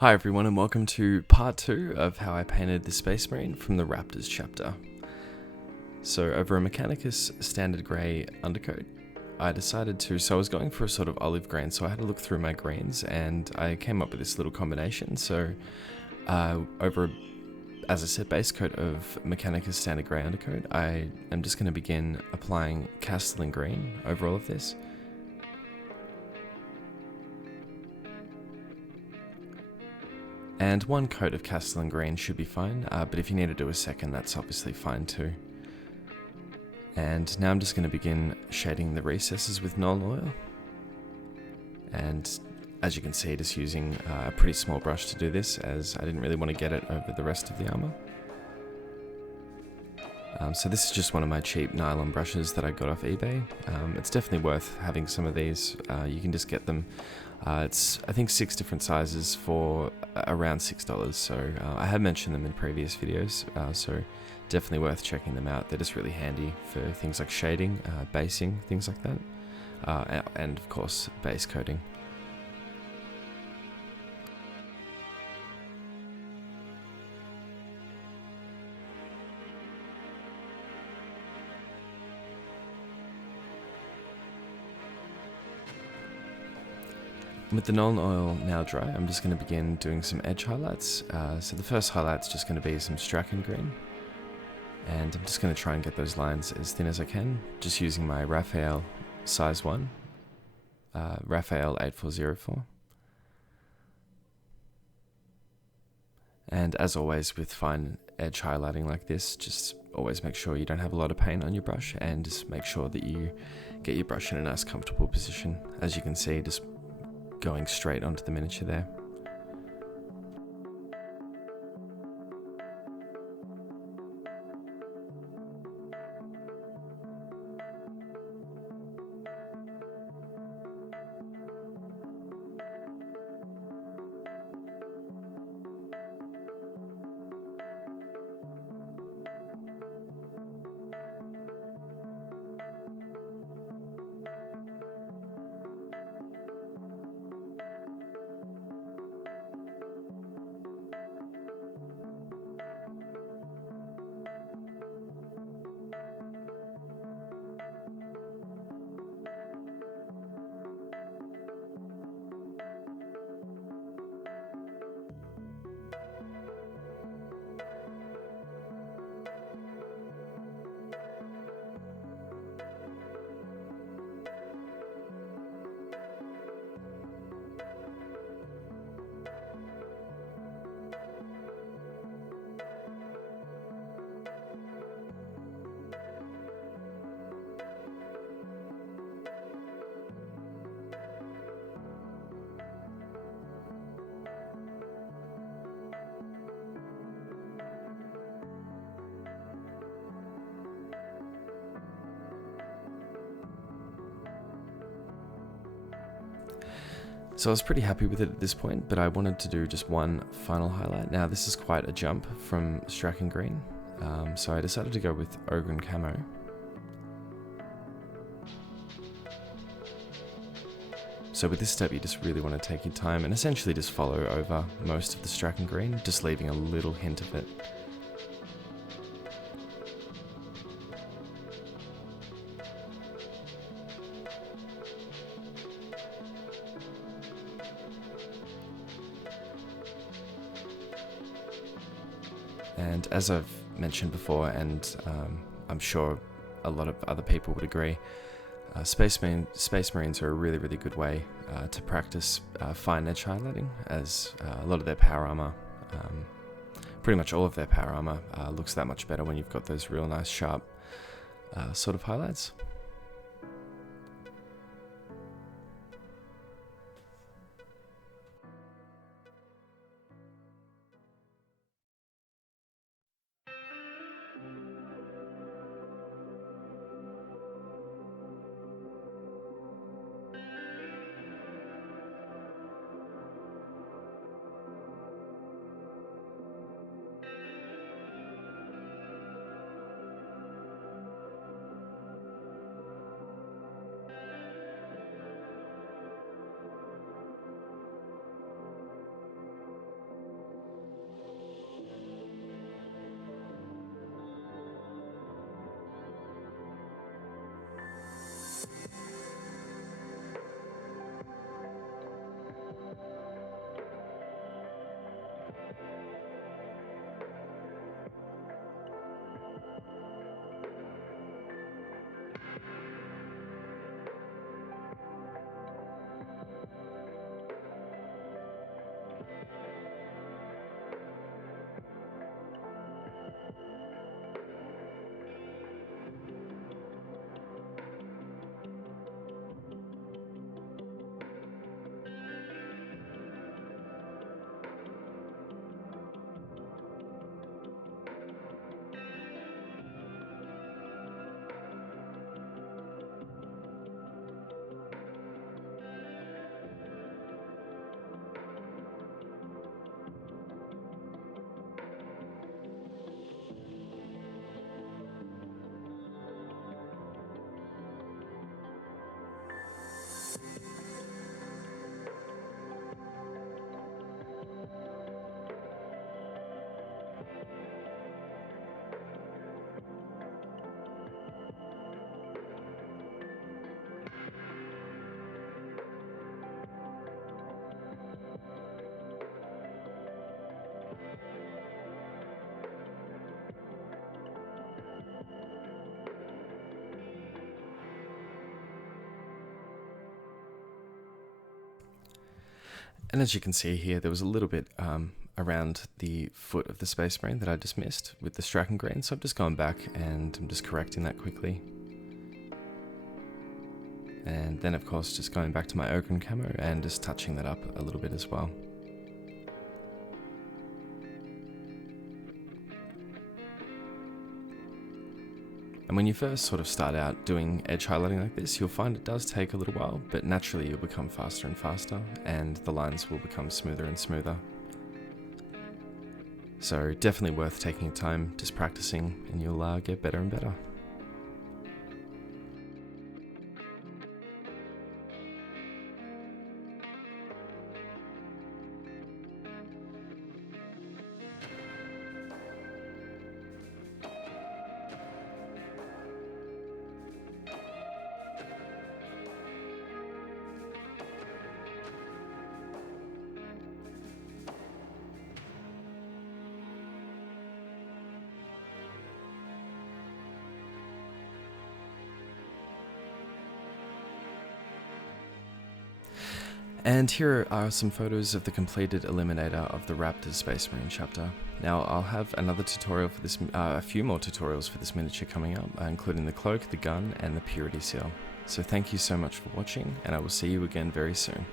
Hi everyone and welcome to part 2 of how I painted the Space Marine from the Raptors chapter. So over a Mechanicus standard grey undercoat, I decided to, so I was going for a sort of olive green, so I had to look through my greens and I came up with this little combination. So over, as I said, base coat of Mechanicus standard grey undercoat, I am just going to begin applying Castellan green over all of this. And one coat of Castellan green should be fine, but if you need to do a second, that's obviously fine too. And now I'm just going to begin shading the recesses with Nuln Oil. And as you can see, just using a pretty small brush to do this, as I didn't really want to get it over the rest of the armour. So this is just one of my cheap nylon brushes that I got off eBay. It's definitely worth having some of these. You can just get them. It's, I think, 6 different sizes for around $6. So I have mentioned them in previous videos, so definitely worth checking them out. They're just really handy for things like shading, basing, things like that, and of course base coating. With the Nuln Oil now dry, I'm just going to begin doing some edge highlights. So the first highlight's just going to be some Strachan green. And I'm just going to try and get those lines as thin as I can, just using my Raphael size 1, Raphael 8404. And as always with fine edge highlighting like this, just always make sure you don't have a lot of paint on your brush, and just make sure that you get your brush in a nice comfortable position. As you can see, just going straight onto the miniature there. So I was pretty happy with it at this point, but I wanted to do just one final highlight. Now this is quite a jump from Strachan green, so I decided to go with Ogren camo. So with this step, you just really want to take your time and essentially just follow over most of the Strachan green, just leaving a little hint of it. And as I've mentioned before, and I'm sure a lot of other people would agree, Space Marines are a really, really good way to practice fine edge highlighting, as a lot of their power armor, pretty much all of their power armor, looks that much better when you've got those real nice sharp sort of highlights. And as you can see here, there was a little bit around the foot of the Space Marine that I just missed with the striking grain, so I've just gone back and I'm just correcting that quickly. And then of course just going back to my ochre camo and just touching that up a little bit as well. And when you first sort of start out doing edge highlighting like this, you'll find it does take a little while, but naturally you'll become faster and faster and the lines will become smoother and smoother. So definitely worth taking your time, just practicing, and you'll get better and better. And here are some photos of the completed eliminator of the Raptors Space Marine chapter. Now I'll have another tutorial for this, a few more tutorials for this miniature coming up, including the cloak, the gun, and the purity seal. So thank you so much for watching, and I will see you again very soon.